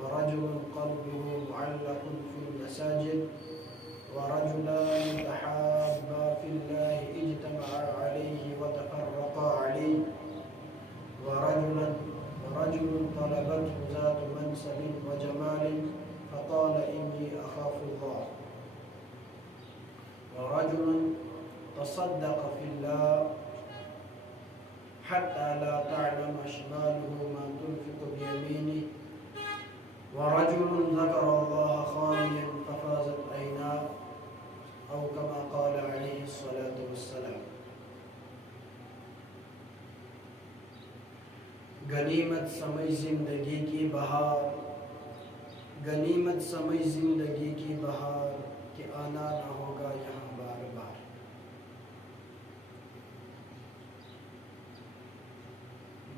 ورجل قلبه معلق في المساجد ورجلان تحابا في الله اجتمعا عليه وتفرقا عليه ورجل طلبته ذات منصب وجمال فقال إني أخاف الله ورجل تصدق في الله حتى لا تعلم شماله ما تنفق بيمينه ورجل ذكر الله خاليا ففازت عيناه أو كما قال عليه الصلاة والسلام. غنیمت سمجھ زندگی کی بہار، غنیمت سمجھ زندگی کی بہار کہ آنا نہ ہوگا یہاں بار بار.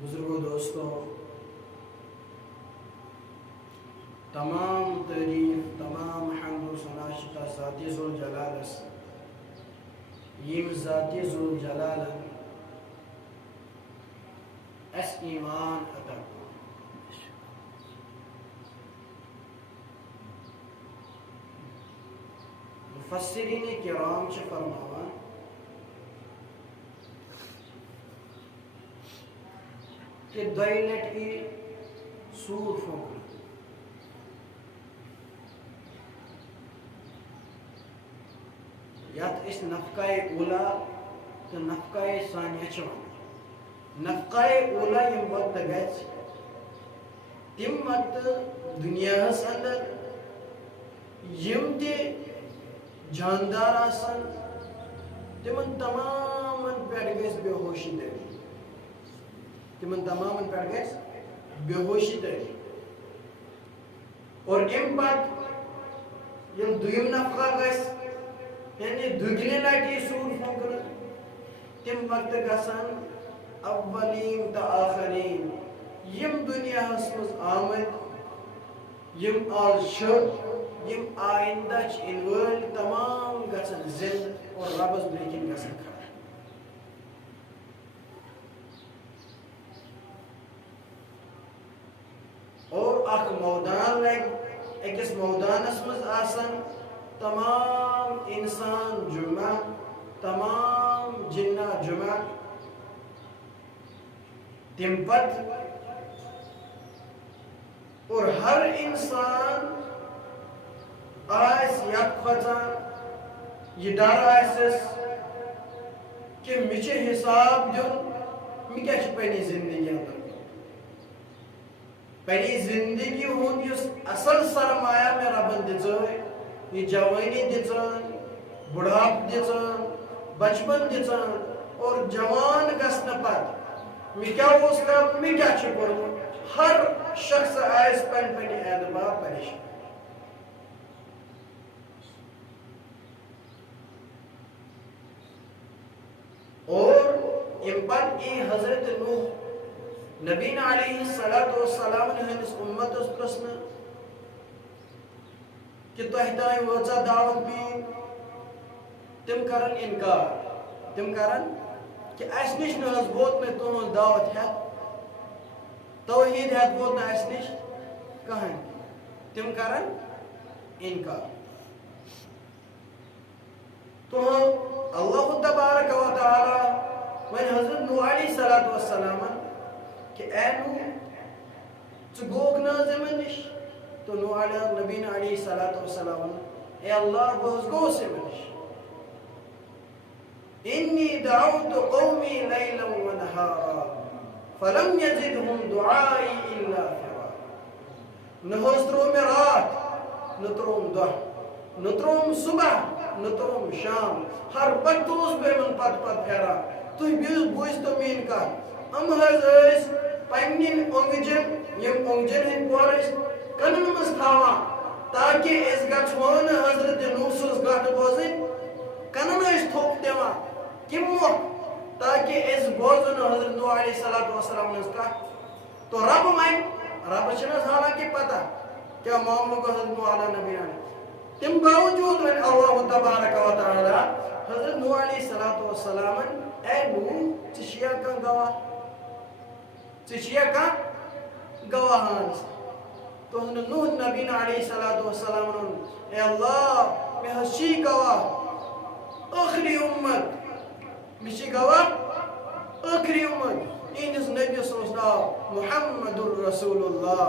بزرگوں دوستوں، تمام تعریف، تمام حمد و ثنا شتا ذاتی ذوالجلالس یم ذاتی ذوالجلالن اس ایمان عطا کو. مفسرین کرام چھ فرماوان کہ دوئی لٹ کی سور پھونکنا، یات اس نفقہ اولا تو نفقہ ثانیہ چوان. نفقہ اولا یم وقت گز تم وقت دنیا ہس اندر یم تی جاندار آسان تمن تمامن پیٹ گز بے ہوشی داری، تمن تمامن پیٹ گز بے ہوشی داری. اور ام پت یم دویم نفقہ گز یعنی دگنے لٹی سور پھونکنا، تم وقت گسان اولین تا آخرین یم دنیا ہس مز آمد، یم آز شد، یم آئندہ چھ انول تمام گسن زند اور ربز بریکن گسن کھڑا. اور اخ مودان لگ اکس مودانس مز آسن تمام انسان جمع، تمام جنہ جمع. تم پت اور ہر انسان آئس یک کھوژان، یہ ڈر آئسس کہ مجھے حساب دیون، میں کیا چھ پنی زندگی اندر پنی زندگی ہون یس اصل سرمایہ میں ربن دِژٲے، یہ جوانی دِژان، بڑھاپ دِژان، بچپن دِژان، اور جوان گژھنہٕ پتہٕ میں کیا اوس کران، میں کیا چھ کوٚرمُت. ہر شخص آئس پن پنی اعتبار پریشان. اور ام پت ای حضرت نوح نبی علیہ السلام ہندس امتس پرسن کہ تہ تائیں وٲژا دعوت بین، تم کرن انکار، تم کرن کہ اس نش نہ ووت میں تہذ دعوت ہیت، توحید ہیت ووت نہ اس نش کہین، تم کرن انکار. تو اللہ تبارک و تعالی ون حضرت نوح علیہ السلام کہ اے نوح ژٕ گوکھ نہ یمن نش. تو نوح علیہ نبی علیہ السلام اے اللہ بہٕ حظ گوس یمن نش. انی دعوت قومی لیلا ونہارا فلم یزدہم دعائی الا فرارا. نہ حظ ترو مے رات، نہ تروم دۄہ، نہ تروم صبح، نہ تروم شام، ہر وقت اوس بہٕ یمن پت پت پھیران. تُہۍ بوٗزتو میٛٲنۍ کتھ، یِم حظ ٲسۍ پننٮ۪ن اوٚنٛگجن، یِم اوٚنٛگجن ہٕنٛدۍ پور ٲسۍ کنن منٛز تھاوان تاکہ أسۍ گژھو نہٕ حضرت نوح سٕنٛز کتھ بوزٕنۍ. کنن ٲسۍ تھوٚپ دِوان کمو تاکہ أسۍ بوزو نہٕ حضرت نوح علیہ السلام ہٕنٛز کتھ. تو رب ون، رب چھنہٕ حالانکہ پتہ کیا معاملہ گوٚو حضرت نوح علیہ نبی علیہ. تم باوجود ون اللہ تبارک و تعالی حضرت نوح علیہ السلام اے نوح ژٕ چھیا کانٛہہ گواہ، ژٕ چھیا کانٛہہ گواہان. تو نوح نبی علیہ الصلوۃ والسلام اے اللہ میں ہشی گواہ آخری امت مشی گواہ آخری امت اینس نبی سوز ناو محمد الرسول اللہ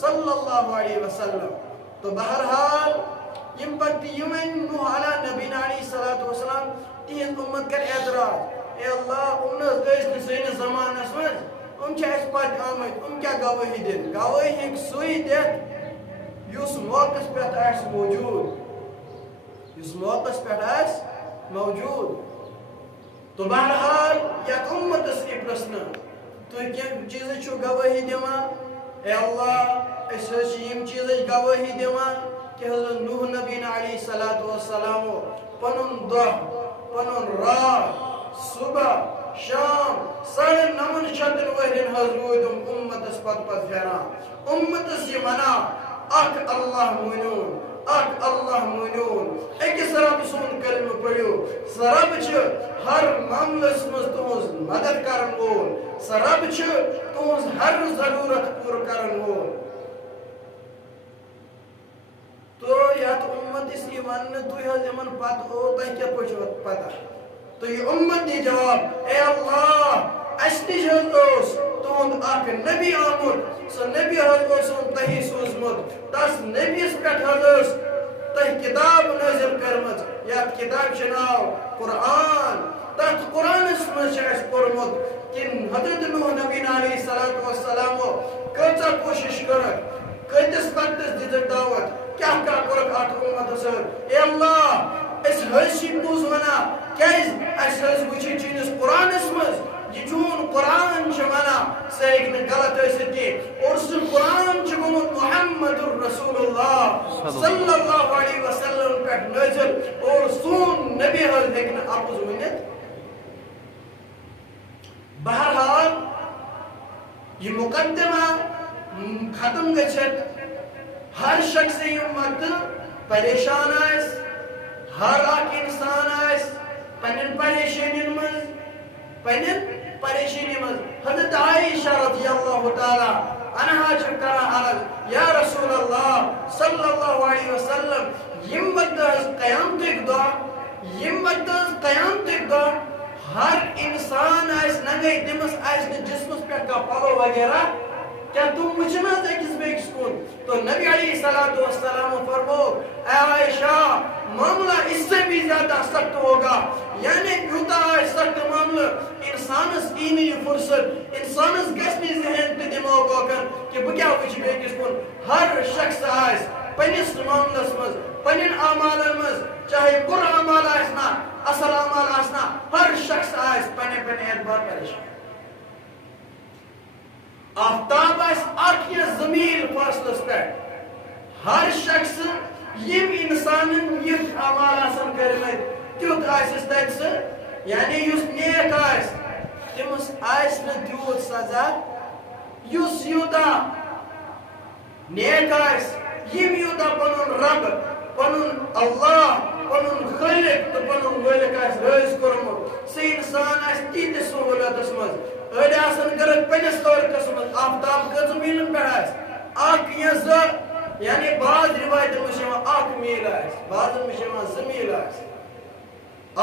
صلی اللہ علیہ وسلم تو بہرحال یم پتہ یمن نوح علیہ نبی علیہ الصلوۃ والسلام تین امت کر اعتراض اے اللہ امت گئس سین زمانس مز اس پتہ آمت کیا گواہی دن گواہی سوئی دت یس موقع پہ موجود یس موقع پہ موجود تو بہرحال یت امتس یہ پرسن تو کم چیز چھو گواہی دان اے اللہ اس یم چیز گواہی دان کہ حضرت نوح نبی علیہ الصلوۃ والسلام پنن دہ پنن رات صبح شام 9.5 ورین حض رودم امتس پت پھیران امتس یہ منا اک اللہ مونون اک اللہ مونون اکس رب سون کلمہ پڑھو سہ رب ہر معاملس مز تہذ مدد کرن وول سہ رب تہذ ہر ضرورت پور کرن وول تو یت امت اس ون تھی حض یمن پتہ او تہ کیا پہ پتہ تو یہ امت دی جواب اے اللہ اس نش تہد اک نبی آمت سہ نبی حض تہی سوزمت تس نبیس پہ تہ کتاب نازل کرمت یت کتاب ناو قرآن تت قرآنس مز پورمت کہ حضرت نوح نبی علیہ الصلوۃ والسلام کچا کوشش کرک کتس وقتس دزک دعوت کیا کرک ات امت سر اے اللہ اس حسی پوز ونا کیز اس حس وچی چینس قرآنس مز یہ چون قرآن ونا سہ ہیکہ غلط ٲسِتھ کینٛہہ اور سہ قرآن گوٚمُت محمد الرسول اللہ صلی اللہ علیہ وسلم پہ نازل اور سون نبی حض ہیکہ اپز ونتھ بہرحال یہ مقدمہ ختم گژھِتھ ہر شخص یم وقت پریشان آس ہر اک انسان آس پنن پریشانی مز پنن پریشانی مز حضرت عائشہ رضی اللہ تعالی عنہا چھ کران عرض یا رسول اللہ صلی اللہ علیہ وسلم یم وقت قیامتک دۄہ یم وقت قیامتک دۄہ ہر انسان آس ننگے تمس آس نہ جسمس پہ پلو وغیرہ کیا تم وچھنا أکس بیکس کن تو نبی علیہ الصلوۃ والسلام فرمو اے عائشہ معاملہ اس سے بھی زیادہ سخت ہوگا یعنی یوتا سخت معاملہ انسانس این یہ فرصت انسانس گژھنی ذہن تہ دماغ اوکن کہ بہ کیا وچھ بیکس کن ہر شخص آس پنس معاملس مز پنن اعمالن مز چاہے بر اعمال آسنا اصل اعمال آسنا ہر شخص آس پنہ پنہ اعتبار پریشان آفتاب آس اک یا زمین فاصلس پہ ہر شخص یم انسان یت اعمال آسن کرمت تیت آسس تت سہ یعنی یس نیک آس تمس آس نہ تیوت سزا یس یوتا نیک آس یم یوتا پنن رب پنن اللہ پنن خالق تو پنن مالک آس رٲضۍ کوٚرمُت سہ انسان آس تیتس سہولیتس مز أڑۍ آسن کرن پنس طورس مز آفتاب کٔژ میلن پہ آس اک یا زٕ یعنی بعض روایتن مز اک میل آس بعضن مز 2 میل آس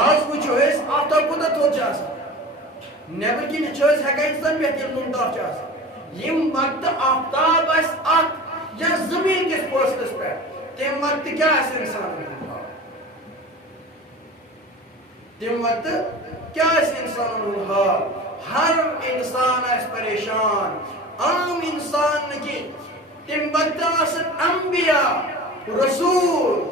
آز وچھو أسۍ آفتاب کوتاہ تھوٚد چھُ آسان نیبر کِنۍ چھِ أسۍ ہٮ۪کان اِنسان پٮ۪ٹھ ییٚلہِ نوٗن تاپھ چھُ آسان یم وقتہٕ آفتاب آسہِ اکھ یا 2 میل کِس فٲصلس پٮ۪ٹھ تمہِ وقتہٕ کیٛاہ آسہِ اِنسانن ہُنٛد حال تمہِ وقتہٕ کیٛاہ آسہِ اِنسانن ہُنٛد حال ہر انسان آس پریشان عام انسان نہ کینٛہہ تمہِ وقتہٕ آسن انبیاء رسول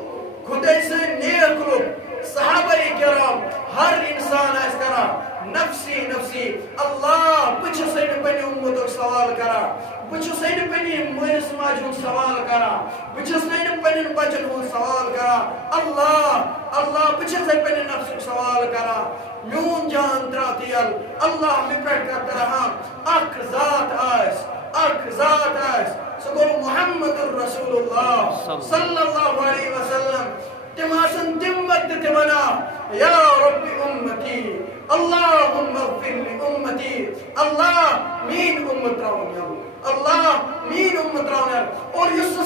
خداے سٕنٛدۍ نیک لُکھ صحابہ کرام ہر انسان آس کران نفسی نفسی اللہ بہٕ چھُس نہٕ پننہِ اُمتُک سوال کران بہٕ چھُس نہٕ پننہِ مٲلِس ماجہِ ہُنٛد سوال کران بہٕ چھُس نہٕ پننٮ۪ن بچن ہُنٛد سوال کران اللہ اللہ بہٕ چھُس پننہِ نفسُک سوال کران میون جان ترٛاو یل اللہ مےٚ پٮ۪ٹھ کر رحم اکھ ذات آسہِ سُہ گوٚو محمد الرسول اللہ صلی اللہ علیہ وسلم تم آسن تم وقت تہ ونان یا رب امتی اللہم اغفر لی امتی اللہ مین امت تراون یل اللہ مین امت تراون یل اور یُس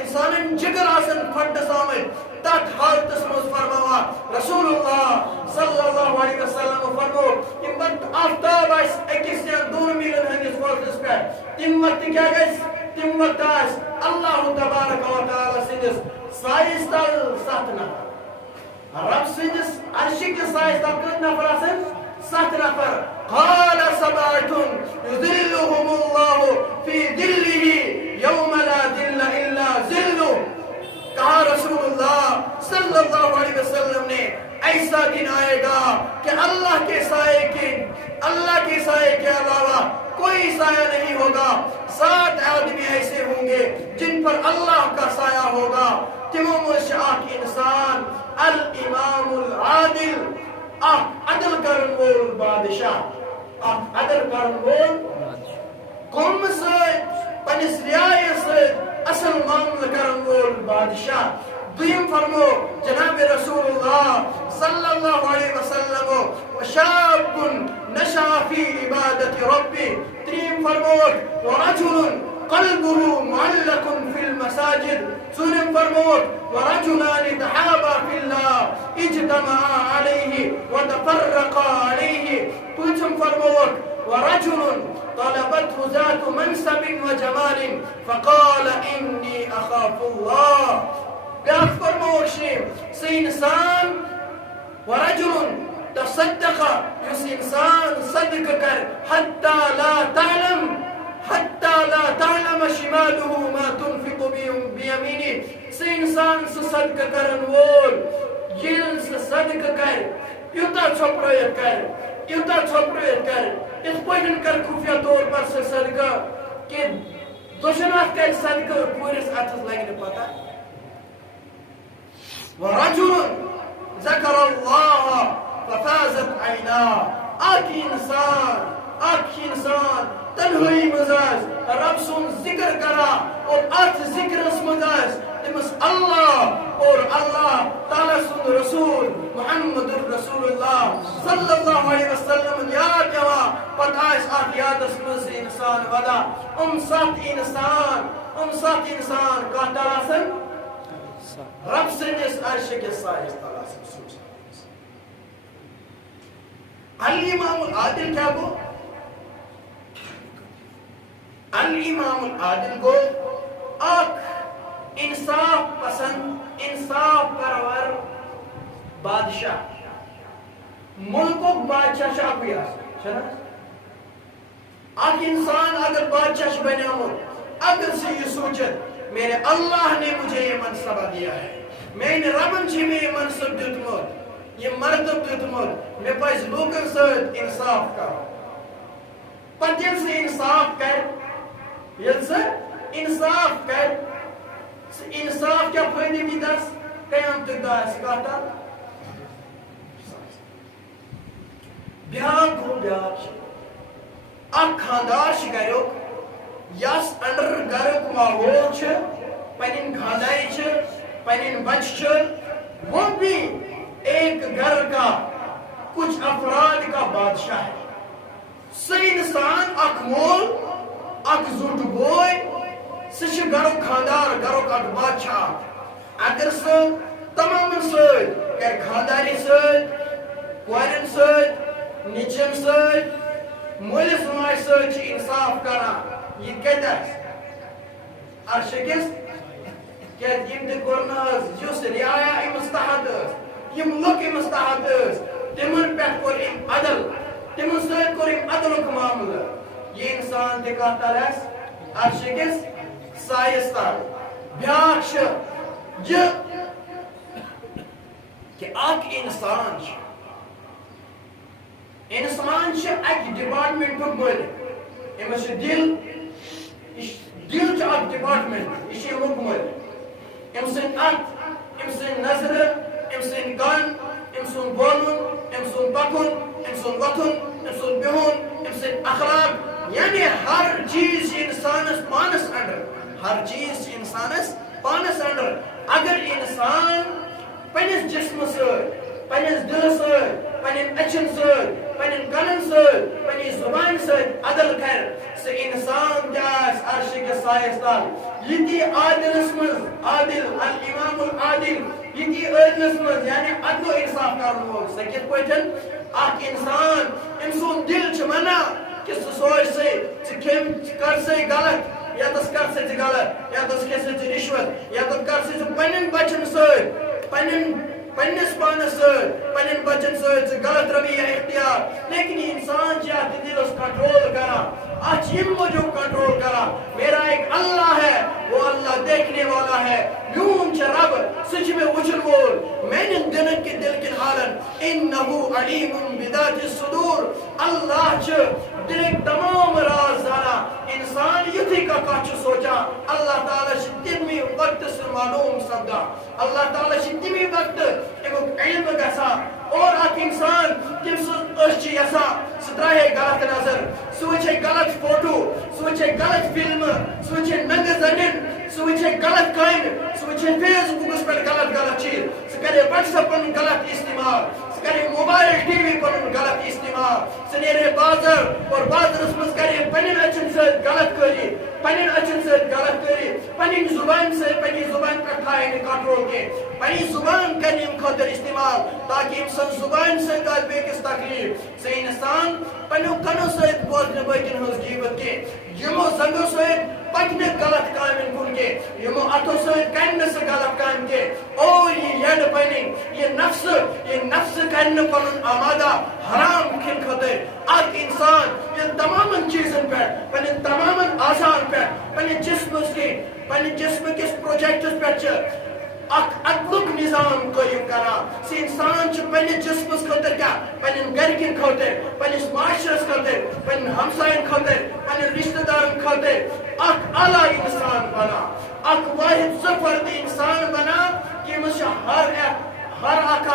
انسان جگر آسن پھٹس آمد تک حالتس مز فرماوا رسول اللہ صلی اللہ علیہ وسلم فرمو یم وقت آفتاب آس اکس یا دون میلن ہندس وقتس پہ تم وقت کیا گیس تم وقت آس اللہ تبارک و تعالی سندس سائز تل 7 نفر رب سندس عرشی کے سائز تل کت نفر آسن 7 نفر قال 7 يذلهم الله في ظله يوم لا ظل الا ظله کہا رسول اللہ صلی اللہ علیہ وسلم نے ایسا دن آئے گا کہ اللہ کے سائے کے علاوہ کوئی سایہ نہیں ہوگا 7 آدمی ایسے ہوں گے جن پر اللہ کا سایہ ہوگا تمام شاک انسان الامام العادل عدل کرن وول بادشاہ عدل کرن وول قوم سۭتۍ پننِس رعایا سۭتۍ اصل معاملہ کرن وول بادشاہ دویم فرمو جناب رسول اللہ صلی اللہ علیہ وسلم وشاب نشا فی عبادت ربی تریم فرمو ورجل قلبه معلق في المساجد سورم فرمو ورجلان تحابا في الله اجتمعا عليه وتفرقا عليه پوچھم فرمو ورجل طلبته ذات منصب وجمال فقال إني أخاف الله بیاکھ فرمو انسان ورجل تصدق یس انسان صدق کر حتى لا تعلم شماله ما تنفق بيمينه سہ انسان سہ صدق کرن وول یل سہ صدق کر یوتا چھپرایت کر اس پوائنٹ کر خفیہ طور پر سے صدقہ کہ دوشنات کر صدقہ اور پورس اتھس لگنے پتا ورجل ذکر اللہ ففازت عینا آکھ انسان تنہائی مزاج رب سن ذکر کرا اور اتھ ذکر اس مزاج تمس اللہ اور اللہ تعالی سن رسول محمد رسول اللہ صلی اللہ علیہ وسلم یاد جوا پتاش آت یادس مز انسان ودا 7 انسان کا تلاسن رب سنس عرش کے سائز تلاسن الامام العادل کیا گو الامام العادل گو آکھ انصاف پسند انصاف پرور بادشاہ ملکو بادشاہ شاکوی آسا اک انسان اگر بادشاہ بنیامت اگر سے یہ سوچت میرے اللہ نے مجھے یہ منصبہ دیا ہے میں نے ربن چھ میں یہ منصب دیتمت یہ مرتب دیتمت میں پاس لوکن ساتھ انصاف کر پت یل سے انصاف کر انصاف کیا فائدے بھی دس قیام تک دا سکاتا بیاک ہو اک خاندار گھرو یس اندر گھرک ماحول پنن خاندائی پنن بچ وہ بھی ایک گھر کا کچھ افراد کا بادشاہ ہے سہ انسان اک مول اک زوٹ بوئے سہ گھرک خاندار گھرک اک بادشاہ اگر سہ تمام سۭتۍ کر خانداری سۭتۍ کورین سۭتۍ نیچن سۭتۍ مٲلِس ماجہِ سۭتۍ چھِ انصاف کران یہ کتہِ آسہِ عرشکِس کیازِ یِم تہِ کوٚر نہٕ حظ یُس رعایا أمِس تحت ٲس یِم لُکھ أمِس تحت ٲسۍ تِمن پٮ۪ٹھ کوٚر أمۍ عدل تِمن سۭتۍ کوٚر أمۍ عدلُک معاملہٕ یہ انسان تہِ کتھ تل آسہِ عرشکِس سایس تل بیاکھ چھُ یہِ کہ اکھ انسان چھُ اکہِ ڈپارٹمنٹُک مٲلِک أمِس چھُ دل دل چھُ اکھ ڈپارٹمنٹ یہِ چھُ امیُک مٲلِک أمۍ سٕنٛدۍ اتھ أمۍ سٕنٛدۍ نظرٕ أمۍ سٕنٛدۍ کن أمۍ سُنٛد بولُن أمۍ سُنٛد پکُن أمۍ سُنٛد وۄتھُن أمۍ سُنٛد بِہُن أمۍ سٕنٛدۍ اخلاق یعنی ہر چیز چھُ انسانس پانس انڈر ہر چیز چھُ انسانس پانس انڈر اگر انسان پننس جسمس سۭتۍ پننس دلس سۭتۍ پننٮ۪ن أچھن سۭتۍ پنن کنن سۭتۍ پننہِ زُبانہِ سۭتۍ عدل کرِ سُہ اِنسان تہِ آسہِ عرشہِ کِس سایَس تل یِتی عادلس منٛز عادل الامام العادل یِتی عٲدلس منٛز یعنی عدل و انصاف کرن وول سۄ کِتھ پٲٹھۍ اکھ اِنسان أمۍ سُنٛد دل چھُ ونان کہ سُہ سوچ سے ژٕ کر سے غلط یتس کر سے ژٕ غلط یتس کھے سے ژٕ رِشوت یتس کر سے ژٕ پننٮ۪ن بچن سۭتۍ پننس پانس سۭتۍ پننٮ۪ن بچن سۭتۍ ژٕ غلط رویہ اختیار لیکن یہ انسان چھُ اتھ دلس کنٹرول کران اتھ چھِ ییٚمہِ موٗجوٗب کنٹرول کران میرا ایک اللہ ہے وہ اللہ دیکھنے والا ہے میون چھُ رب سُہ چھُ مےٚ وٕچھن وول میانٮ۪ن دلن کٮ۪ن حالن انہ علیم بذات الصدور اللہ چھُ دلٕکۍ تمام راز زانان انسان یُتھُے کانٛہہ چھُ سونچان اللہ تعالیٰ چھُ تمے وقتہٕ سُہ معلوم سپدان اللہ تعالیٰ چھُ تمے وقتہٕ امیُک علم گژھان اور اکھ انسان تٔمۍ سٕنٛز أچھ چھِ یژھان سُہ ترٛاوِ غلط نظر سُہ وٕچھِ غلط فوٹو سُہ وٕچھِ غلط فلمہٕ سُہ وٕچھِ ننگہٕ زنٮ۪ن سُہ وٕچھِ غلط کامہِ سُہ وٕچھِ فیس بُکس پٮ۪ٹھ غلط چیٖز سُہ کرِ واٹس ایپ پنُن غلط استعمال سُہ کرِ موبائل ٹی وی پنُن غلط استعمال سُہ نیرِ بازر اور بازرس منٛز کرِ پننٮ۪ن أچھن سۭتۍ غلط کٲری پننٮ۪ن أچھن سۭتۍ غلط کٲری پننہِ زُبانہِ سۭتۍ پننہِ زُبانہِ پٮ۪ٹھ تھایہِ نہٕ کنٹرول کینٛہہ پننہِ زُبان کرِ ییٚمہِ خٲطرٕ استعمال تاکہِ أمۍ سٕنٛز زُبانہِ سۭتۍ آسہِ بیٚکِس تکلیٖف سُہ انسان پننیو کنو سۭتۍ بوزِ نہٕ باقین ہٕنٛز غیبت کینٛہہ یِمو زنگو سۭتۍ پکہِ نہٕ غلط کامٮ۪ن کُن کینٛہہ یِمو اتھو سۭتۍ کرِ نہٕ سُہ غلط کامہِ کینٛہہ اور یہِ یڈ بنہِ یہِ نفسہٕ کرِ نہٕ پنُن آمادہ حرام کھٮ۪نہٕ خٲطرٕ اکھ انسان ییٚلہِ تمامن چیٖزن پٮ۪ٹھ پننٮ۪ن تمامن اعضاہن پٮ۪ٹھ پننہِ جسمہٕ کِس پروجیکٹس پٮ۪ٹھ چھِ اکھ عدلُک نظام قٲیِم کران سُہ انسان چھُ پننہِ جسمس خٲطرٕ کیٛاہ پننٮ۪ن گرِکٮ۪ن خٲطرٕ پننِس معاشرس خٲطرٕ پننٮ۪ن ہمساین خٲطرٕ پننٮ۪ن رشتہٕ دارن خٲطرٕ اکھ اعلیٰ انسان بنان اکھ واحد سُہ فردی انسان بنان کہ أمِس چھُ ہر اکھ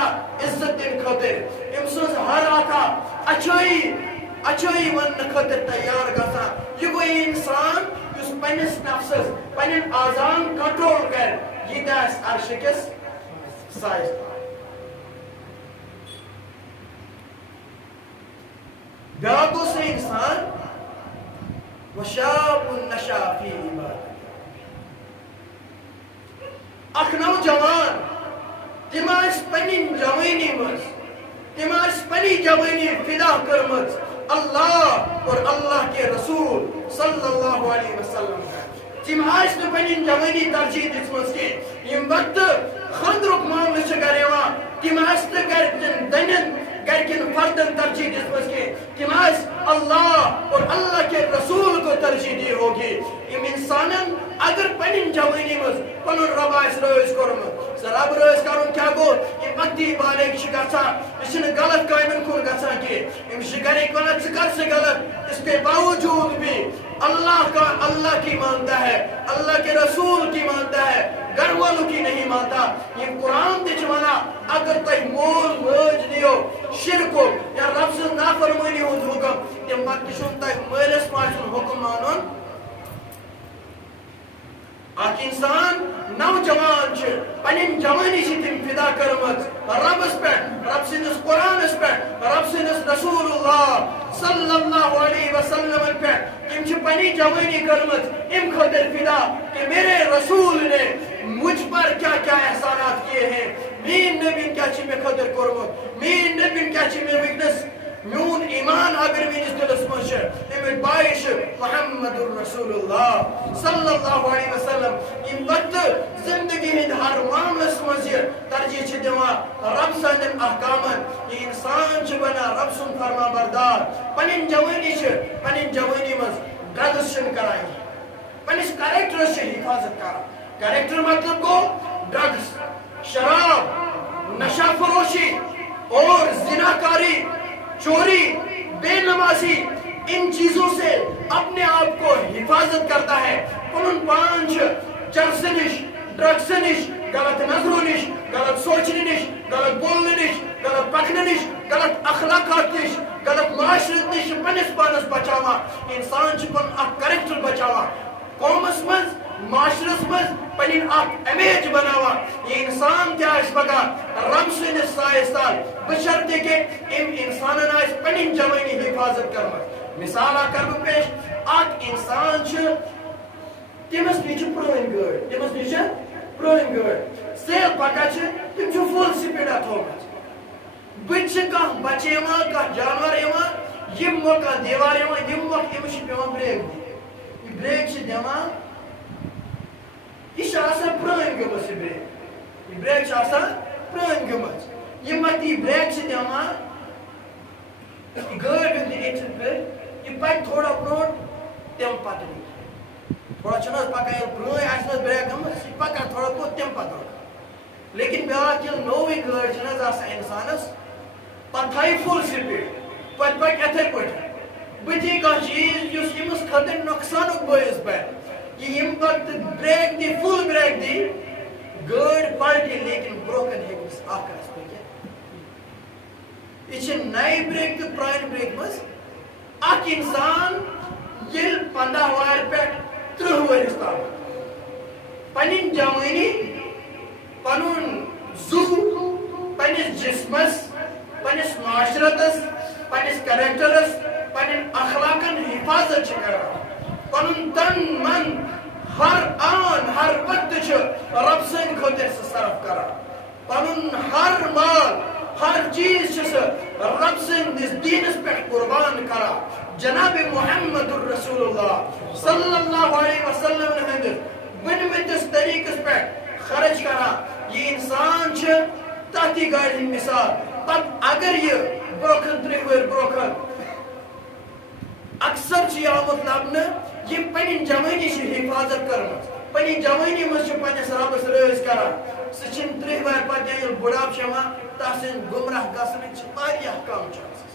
عزت دِنہٕ خٲطرٕ أمۍ سٕنٛز ہر اکھ اچھٲیی وننہٕ خٲطرٕ تیار گژھان یہِ گوٚو یہِ انسان یُس پننِس نفسس پننٮ۪ن اعضاہن کنٹرول کرِ یہ تہِ آسہِ عرشہِ کِس سایَس تل بیٛاکھ گوٚو سُہ انسان وشاب نشا فی عبادت اکھ نوجوان تِم آسہِ پننہِ جوٲنی منٛز تِم آسہِ پننہِ جوٲنی فدا کٔرمٕژ اللہ اور اللہ کے رسول صلی اللہ علیہ وسلم تِم آسہِ نہٕ پننہِ جوٲنی ترجیح دِژمٕژ کینٛہہ ییٚمہِ وقتہٕ خانٛدرُک معاملہٕ چھُ گرِ یِوان تِم آسہِ نہٕ گرِکٮ۪ن دٔنٮ۪ن گرکٮ۪ن فردن ترجیح دِژمٕژ کینٛہہ تِم آسہِ اللہ اور اللہ کے رسول کو ترجیح دی ہوگی یِم انسانن اگر پننہِ جوٲنی منٛز پنُن رب آسہِ رٲضۍ کوٚرمُت سُہ رب رٲضۍ کرُن کیٛاہ گوٚو یہِ وقتی بالغ چھِ گژھان یہِ چھِنہٕ غلط کامٮ۪ن کُن گژھان کینٛہہ أمِس چھِ گرِکۍ ونان ژٕ کر سا غلط اس کے باوجوٗد بھی اللہ کی مانتا ہے اللہ کے رسول کی مانتا ہے گھر والوں کی نہیں مانتا یہ قرآن تہِ چھُ ونان اگر تۄہہِ مول مٲج دِیو شرکُک یا رب سٕنٛز نافرمٲنی ہُنٛد حُکم تمہِ پتہٕ چھُنہٕ تۄہہِ مٲلِس ماجہِ ہُنٛد حُکم مانُن اکھ انسان نوجوان چھُ پنٕنۍ جوٲنی چھِ تٔمۍ فدا کٔرمٕژ ربس پٮ۪ٹھ رب سٕنٛدِس قرآنس پٮ۪ٹھ رب سٕنٛدِس رسول اللہ صلی اللہ علیہ وسلمن پٮ۪ٹھ تٔمۍ چھِ پنٕنۍ جوٲنی کٔرمٕژ اَمہِ خٲطرٕ فدا کہ میرے رسول نے مجھ پر کیا کیا احسانات کیے ہیں میٛٲنۍ نبی کیٛاہ چھِ مےٚ خٲطرٕ کوٚرمُت میٛٲنۍ نبی کیٛاہ چھِ مےٚ وٕنکٮ۪نس میون ایمان اگر میٛٲنِس دِلس منٛز چھُ اَمیُک باعث چھُ محمد رسول اللہ صلی اللہ علیہ وسلم ییٚمہِ وقتہٕ زندگی ہٕنٛدۍ ہر معاملس منٛز یہِ ترجیح چھِ دِوان رب سٕنٛدٮ۪ن احکامن یہِ انسان چھُ بنان رب سُنٛد فرما بردار پنٕنۍ جوٲنی چھِ پنٕنۍ جوٲنی منٛز ڈرگٕس چھِنہٕ کران کینٛہہ پننِس کریکٹرس چھِ حفاظت کران کریکٹر مطلب گوٚو ڈرگس شراب نشہ فروشی اور زنا کاری چوری بے نمازی ان چیزوں سے اپنے آپ کو حفاظت کرتا ہے پنن پان چھُ چرسہٕ نِش ڈرگسہٕ نِش غلط نظرو نِش غلط سونچنہٕ نِش غلط بولنہٕ نِش غلط پکنہٕ نِش غلط اخلاقات نِش غلط معاشرت نِش پننِس پانس بچاوان انسان چھُ پنُن اکھ کریکٹر بچاوان قومس منٛز معاشرس منٛز پنٕنۍ اکھ امیج بناوان یہِ انسان تہِ آسہِ پگاہ رب سٕنٛدِس سایس تل بشرطے کہ أمۍ انسانن آسہِ پنن جوانی حفاظت کرم مثال کر بہ پیش اک انسان تمس نش پرٲنۍ گٲڑۍ تمس نش پرٲنۍ گٲڑۍ سیل پکان تم فل سپیڈا تھومت بچ کانٛہہ بچہ یوان کانٛہہ جانور یوان یم موقع دیوار یوان یم وقت امس پیوان بریک دِنۍ یہ بریک دِوان یہ پرٲنۍ گٔمٕژ یہ بریک پرٲنۍ گٔمٕژ یہ مت یہ بریک دِوان گٲڑۍ ہیٚکہِ نہٕ ایٚکسِڈ کٔرِتھ یہ پکہِ تھوڑا برونٛٹھ تمہِ پتہٕ نہٕ تھوڑا چھُنہٕ حظ پکان ییٚلہِ پرٛٲنۍ آسہِ نہٕ بریک گٔمٕژ یہِ پکان تھوڑا بہت تمہِ پتہٕ لیکن بیٛاکھ ییٚلہِ نوٚوٕے گٲڑۍ چھِنہٕ حظ آسان اِنسانس پتہٕ تھایہِ فُل سپیٖڈ پتہٕ پکہِ یِتھَے پٲٹھۍ بہٕ دِی کانٛہہ چیٖز یُس أمِس خٲطرٕ نۄقصانُک باعث بنہِ یہِ ییٚمہِ وقتہٕ break the full break the گٲڑۍ پلٹہِ لیکن برونٛہہ کَنہِ ہیٚکہِ نہٕ اکھ آسہِ پٔکِتھ یہ چھِ نَیہِ بریک تہٕ پرٛانہِ بریک منٛز اکھ انسان ییٚلہِ 15 وارِ پٮ۪ٹھ 30 ؤرِس تام پنٕنۍ جوٲنی پنُن زُو پننِس جسمس پننِس معاشرتس پننِس کریکٹرس پننٮ۪ن اخلاقن حفاظت چھِ کران پنُن تن من ہر آن ہر وقتہٕ چھُ رب سٕنٛدِ خٲطرٕ سُہ صرف کران پنُن ہر مال ہر چیز چھُ سُہ رب سٕنٛدِس دیٖنس پٮ۪ٹھ قربان کران جناب محمد الرسول اللہ صلی اللہ علیہ وسلم ہٕنٛدِس ؤنمٕتِس طریٖقس پٮ۪ٹھ خرچ کران یہ انسان چھُ تتھ گاڑِ ہٕنٛدۍ مثال پتہٕ اگر یہ برونٛہہ کُن 30 ؤری برونٛہہ کُن اکثر چھُ یہِ آمُت لبنہٕ یِم پنٕنۍ جوٲنی چھِ حفاظت کٔرمٕژ پنٕنۍ جوٲنی منٛز چھُ پننِس ربس رٲضۍ کران سُہ چھُنہٕ 30 وارِ پتہٕ ییٚلہِ بُڈاپ چھُ یِوان تتھ سۭتۍ گمراہ گژھنٕکۍ چھِ واریاہ کم چانسز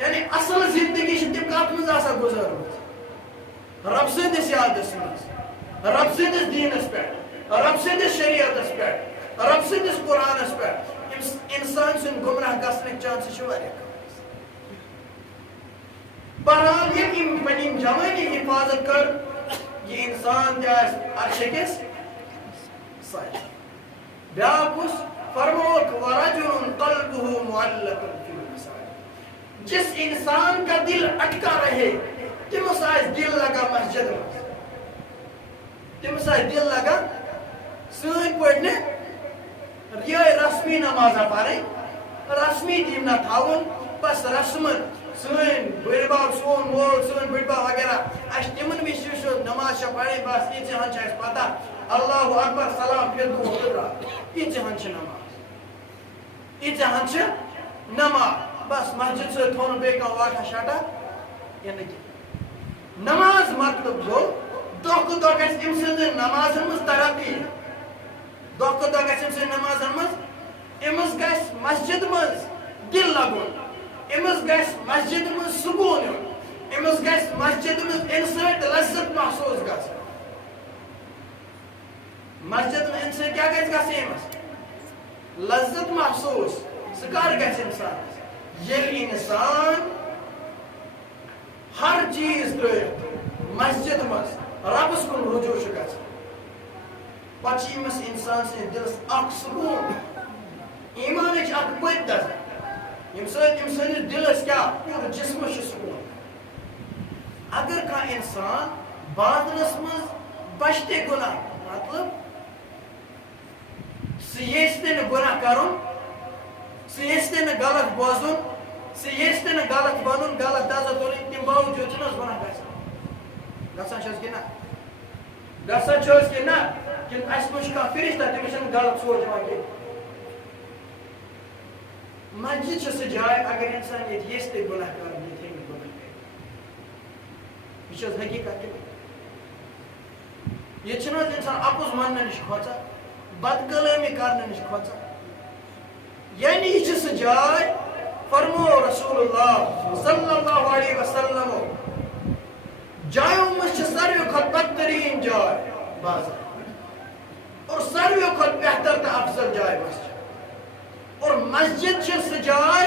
یعنی اصل زندگی چھِ تِم کتھ منٛز آسان گُزٲرمٕژ رب سٕنٛدِس یادس منٛز رب سٕنٛدِس دیٖنس پٮ۪ٹھ رب سٕنٛدِس شریعتس پٮ۪ٹھ رب سٕنٛدِس قرآنس پٮ۪ٹھ انسان سُنٛد گمراہ گژھنٕکۍ چانسز چھِ واریاہ کم بہرحال ییٚلہِ أمۍ پنٕنۍ جوٲنی حفاظت کٔر یہ انسان تہِ آسہِ عرشہِ کِس سایہِ بیٛاکھ کُس فرمووُکھ وَرَجُلٌ قَلْبُهُ مُعَلَّقٌ فِي الْمَسَاجِد جس انسان کا دل اٹکا رہے تٔمِس آسہِ دل لگان مسجد منٛز تٔمِس آسہِ دل لگان سٲنۍ پٲٹھۍ نہٕ یِہوٚے رسمی نمازا پرٕنۍ رسمی دیٖمنا تھاوُن بس رسمن سٲنۍ بٔڑۍ بب سون مول سٲنۍ بٔڑۍ بب وغیرہ اسہِ تِمن وِزِ چھُ نماز چھےٚ پرٕنۍ بس ییٖژہن چھِ اسہِ پتہ اللہ اکبر سلام پھِر دۄہ پھٕٹراو ییٖژہن چھِ نماز ییٖژہن چھِ نماز بس مسجد سۭتۍ تھوٚو نہٕ بیٚیہِ کانٛہہ واٹھا شاٹھا یہِ نہٕ کینٛہہ نماز مطلب گوٚو دۄہ کھۄتہٕ دۄہ گژھِ أمۍ سٕنٛزن نمازن منٛز ترقی دۄہ کھۄتہٕ دۄہ گژھِ أمۍ سٕنٛزِ نمازن منٛز أمِس گژھِ مسجد منٛز دل لگُن أمِس گژھِ مسجد منٛز سکوٗن یُن أمِس گژھِ مسجد منٛز اَمہِ سۭتۍ لذت محسوٗس گژھُن مسجد منٛز اَمہِ سۭتۍ کیٛاہ گژھِ گژھٕنۍ أمِس لذت محسوٗس سُہ کر گژھِ اِنسانس ییٚلہِ اِنسان ہر چیٖز ترٲیِتھ مسجد منٛز ربس کُن رجوٗع چھُ گژھان پتہٕ چھِ أمِس اِنسان سٕنٛدِس دِلس اکھ سکوٗن ایٖمانٕچ اکھ پٔتۍ دَزان ییٚمہِ سۭتۍ أمۍ سٕنٛدِس دِلس کیٛاہ پوٗرٕ جسمس چھُ سکوٗن اگر کانٛہہ اِنسان باطنس منٛز بچہِ تہِ گۄناہ مطلب سُہ یژھِ تہِ نہٕ گۄناہ کرُن سُہ یژھِ تہِ نہٕ غلط بوزُن سُہ یژھِ تہِ نہٕ غلط ونُن غلط تزا تُلٕنۍ تمہِ باوجوٗد چھُنہٕ حظ گۄناہ گژھان چھِ حظ کِنہٕ نہ گژھان چھِ حظ کِنہٕ نہ کِنہٕ اَسہِ منٛز چھُ کانٛہہ فرشتہ تٔمِس چھُنہٕ غلط سونٛچ یِوان کینٛہہ مسجد چھِ سُہ جاے اگر انسان ییٚتہِ یژھِ تہِ گۄناہ کرُن ییٚتہِ ہیٚکہِ نہٕ گۄناہ کٔرِتھ یہِ چھِ حظ حقیٖقت کِنہٕ ییٚتہِ چھُنہٕ حظ انسان اپُز وننہٕ نِش کھۄژان بد کلٲمی کرنہٕ نِش کھۄژان یعنی یہ چھِ سُہ جاے فرمو رسول اللہ صلی اللہ علیہ وسلم جایو منٛز چھِ ساروٕے کھۄتہٕ بدتریٖن جاے بازار اور ساروٕے کھۄتہٕ بہتر تہٕ افضل جاے مسجد اور مسجد چھِ سُہ جاے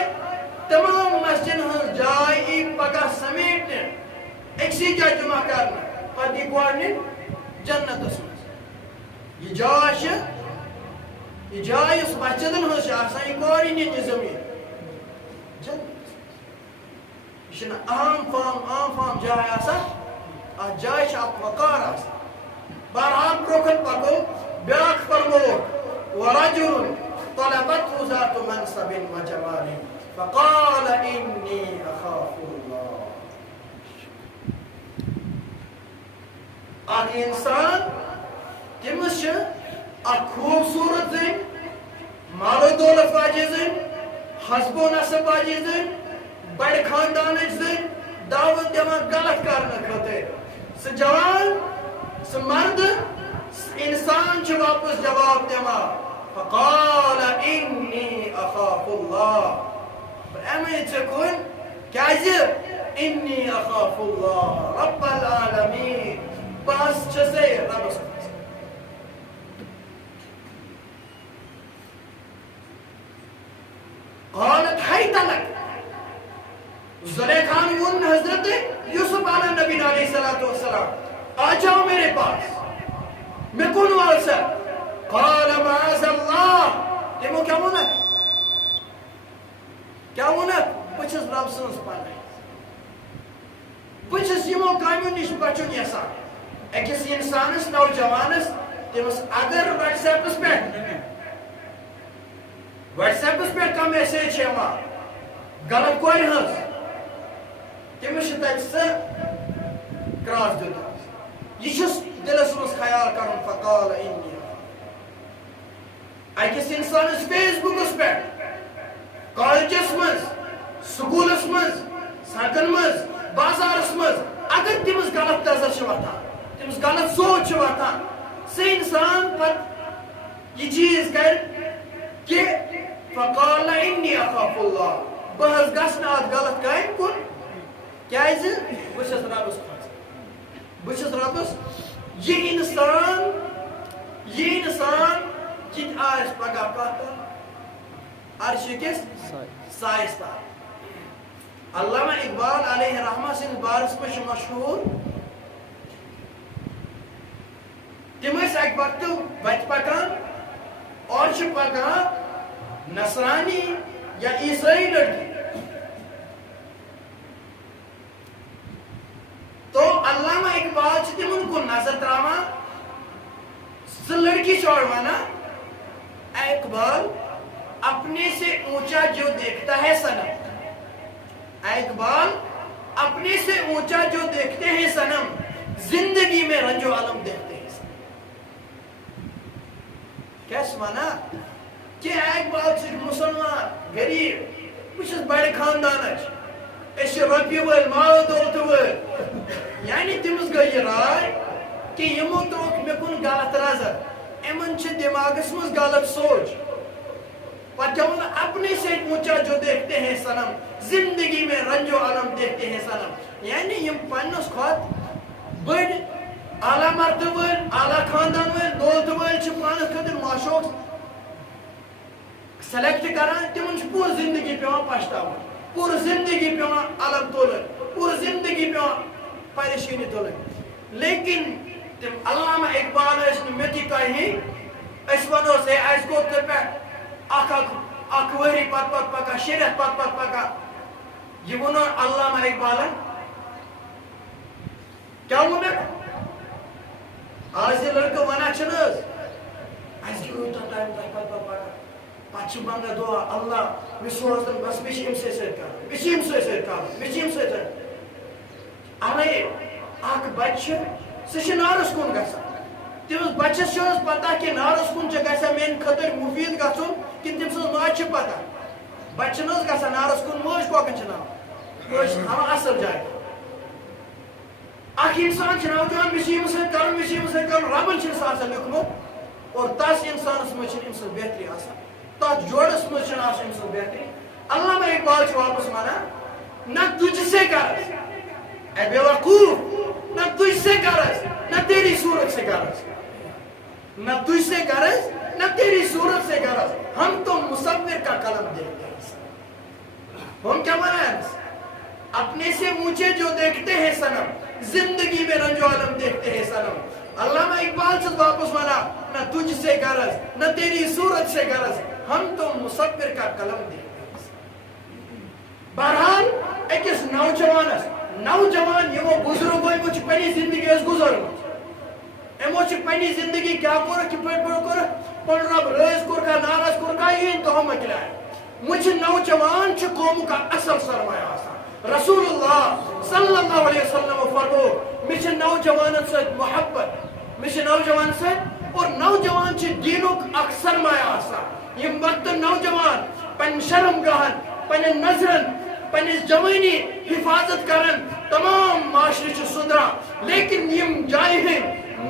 تمام مسجدن ہٕنٛز جاے یی پگاہ سمیٹنہٕ أکسٕے جایہِ جمع کرنہٕ پتہٕ یی گۄڈنِچ جنتس منٛز یہ جاے چھِ یہ جاے یُس مسجدن ہٕنٛز چھِ آسان یہِ گۄڈٕ یی نہِ زٔمیٖن جنت یہ عام فام جائے آسان ات جائے اک وقار آسان بہرحال برونکن پکو بیاکھ فرموک ورجل طلبته ذات منصب وجمال فقال إني أخاف الله. اک انسان تمس اک خوبصورت زن مال و دولت واجہ زن حسب و نسب واجہ زن بڑ خاندان زن دعوت دیوان غلط کرنے خاطر سہ جوان سہ مرد انسان چھ واپس جواب دیوان فقال إني أخاف الله. أما تكون كاذب إني أخاف الله رب العالمين بس جزي رب قالت حيث لك زلیخا نے ان حضرت یوسف علیہ نبی علیہ الصلوۃ والسلام آ جاؤ میرے پاس میں کون والسا قال معاذ اللہ تمو کیا ہونا بچس رب سنس پانے بچس یمو کامیو نش بچن یسان اکس انسانس نوجوانس تمس اگر واٹس ایپس پہ کم میسیج غلط کوئی ہز تمس تتہ کراس دیت یہ دلس مز خیال کرن فقال انی اکس انسانس فیس بکس پہ کالجس مز سکولس مز سڑکن مز بازارس مز اگر تمس غلط نظر وتان تمس غلط سوچ وتان سہ انسان پت یہ چیز کر کہ فقال انی اخاف اللہ بہت گھن ات غلط کام کن کیاز بس ربس ربس یہ انسان کت آس پگہ پتہ عرش کس سائس تار علامہ اقبال علیہ رحمہ سن بارس پہ مشہور تم اک وقت بت پکان اور پکان نصرانی یا عیسائی لڑکی تو علامہ اقبال تمن کو نظر تراوان سہ لڑکی ونان اے اقبال اپنے سے اونچا جو دیکھتا ہے صنم اے اقبال اپنے سے اونچا جو دیکھتے ہیں صنم زندگی میں رنج و علم دیکھتے ہیں صنم کیس مانا کہ اے اقبال مسلمان غریب بس بڑے خاندان روپیہ ول مال دولت ول یعنی تمس گئی یہ رائے کہ یمو تروک مے کن غلط نظر امن دماغس مز غلط سوچ پتہ اپنے سے اونچا جو دیکھتے ہیں صنم زندگی میں رنج و علم دیکھتے ہیں صنم یعنی یم پنس کھت بڑ اعلیٰ مرتبہ ول اعلیٰ خاندان ول دولت ول پانس خاطر معاشوق سلیکٹ کران تمن پور زندگی پیوان پشتاون پور زندگی پیوان علم تولن پور زندگی پیوان پریشانی تولن لیکن تم علامہ اقبال مت کہیں اس ونو سے اس کو پہ اخ وری پت پکا شریعت پت پکا یہ ونو علامہ اقبال کیا ون آج یہ لڑکہ ونان چھ ٹائم پت پکا پتہ منگا دعا اللہ سوزن بس میم ستر اوے اخ بچہ سہ نارس کن گژھان تمس بچس پتہ کہ نارس کن گژھان میانہ خاطر مفید گژھن کن تم سن ماج پتہ بچہ گژھان نارس کن موج کوکن ناو موج تھاوان اصل جائے اخ انسان نوجوان مشیم ست کرن ربن آسان لیکھمت اور تس انسانس مجھ ام سن بہتری آسان تر جوڑس مجھ ام سن بہتری علامہ اقبال واپس ونان نہ تجھ سے غرض اے بے وقوف نہ تجھ سے غرض نہ تیری صورت سے غرض نہ تجھ سے غرض نہ تیری صورت سے غرض ہم تو مصور کا قلم دیکھتے ہیں ہم کیا بنائیں اپنے سے اونچے جو دیکھتے ہیں صنم زندگی میں رنج و علم دیکھتے ہیں صنم علامہ اقبال سے واپس والا نہ تجھ سے غرض نہ تیری صورت سے غرض ہم تو مصور کا قلم دیکھتے ہیں بہرحال ایک نوجوان یمو بزرگو یمو چھ پنی زندگی اس گزرمت یمو چھ پنی زندگی کیا کور کہ پن رب رئیس کور کا ناراض کور کا یہ تو ہم کیا مجھ نوجوان چھ قوم کا اصل سرمایہ آسان رسول اللہ صلی اللہ علیہ وسلم فرمو مجھ نوجوان سے محبت مجھ نوجوان سے اور نوجوان چھ دینک اک سرمایہ آسان یہ وقت نوجوان پن شرم گاہن پن نظرن پنس جوانی حفاظت کرن تمام معاشرے چھ سدرا لیکن یم جائے ہیں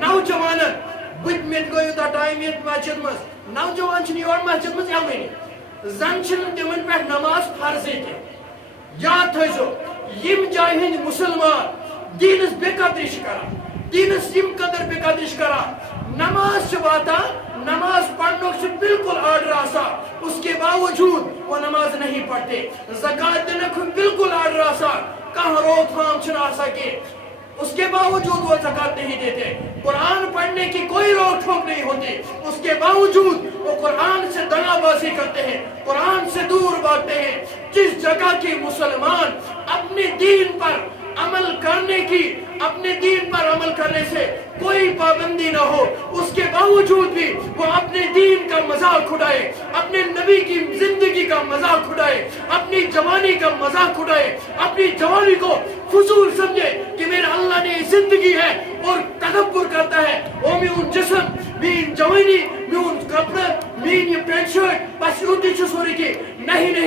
نوجوانن بت مت گو تا ٹائم یہ مسجد مز نوجوان چھ یور مسجد مز یوانی زن چھن تمن پہ نماز فرض کی یاد تھو یم جائے ہیں مسلمان دینس بے قدری کران دینس یم قدر بے قدری کران نماز چھ واتا نماز پڑھنے سے بالکل آرڈر آسا اس کے باوجود وہ نماز نہیں پڑھتے زکاة دینے کو بالکل آرڈر آسا کہاں روک تھام چھنا آسا کے اس کے باوجود وہ زکاة نہیں دیتے قرآن پڑھنے کی کوئی روک ٹھوک نہیں ہوتی اس کے باوجود وہ قرآن سے دغا بازی کرتے ہیں قرآن سے دور بھاگتے ہیں جس جگہ کی مسلمان اپنے دین پر عمل کرنے کی اپنے دین پر عمل کرنے سے کوئی پابندی نہ ہو اس کے باوجود بھی وہ اپنے دین کا مذاق اڑائے اپنے نبی کی زندگی کا مذاق اڑائے اپنی جوانی کا مذاق اڑائے اپنی جوانی کو فضول سمجھے کہ میرا اللہ نے زندگی ہے اور تکبر کرتا ہے وہ میون جسم مین جوانی میون کپڑا مین یہ پینٹ شرٹ بس یوتی چھوڑی کی نہیں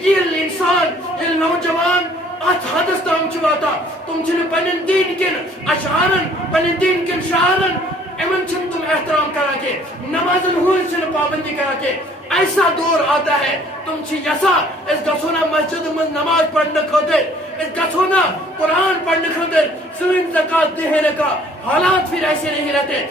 یہ انسان یہ نوجوان ات حدس تام چواتا تم چھن پنن دین کن اشعارن پنن دین کن شعارن امن چھن تم احترام کرا کے نمازن ہوئی چھن پابندی کرا کے ایسا دور آتا ہے تم چھ یسا اس گھونا مسجد میں نماز پڑھنے خاطر اس گھونا قرآن پڑھنے خاطر سوین زکاة دینے کا حالات پھر ایسے نہیں رہتے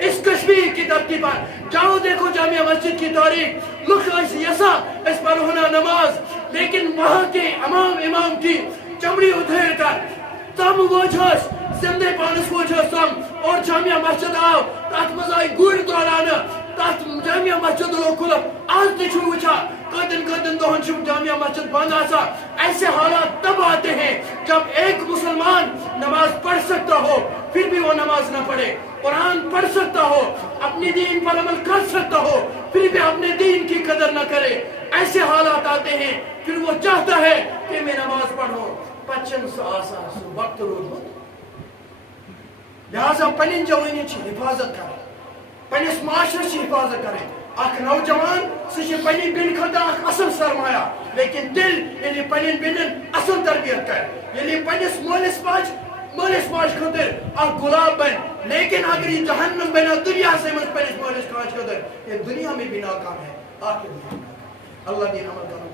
اس کشمیر کی دھرتی پر جاؤ دیکھو جامعہ مسجد کی تاریخ لکھ یسا اس پر ہونا نماز لیکن وہاں کے امام کی چمڑی ادھیر کر تم وجہس زندے پانس وجہس تم اور جامعہ مسجد آو تات مزائی گوڑ دوڑانا تات جامعہ مسجد لو کھلپ آج تیچھو وچھا قدن دہن چھو جامعہ مسجد بند آسا ایسے حالات تب آتے ہیں جب ایک مسلمان نماز پڑھ سکتا ہو پھر بھی وہ نماز نہ پڑھے قرآن پڑھ سکتا ہو اپنی دین پر عمل کر سکتا ہو پھر بھی اپنے دین کی قدر نہ کرے ایسے حالات آتے ہیں پھر وہ چاہتا ہے کہ میں نماز پڑھوں پچن آسا وقت رود ہوتا لہذا پنن جوانی چھ حفاظت کریں پنس معاشرے چھ حفاظت کریں اخ نوجوان سہ پنی بین خطا اخ اصل سرمایہ لیکن دل یعنی پنن بینن اصل تربیت کر یعنی پنس مالس ماج خطر اخ گلاب بن لیکن اگر یہ جہنم بنا دنیا سے مجھ پنس مالس ماج خطر یہ دنیا میں بھی ناکام ہے آخر میں اللہ دین عمل کرنا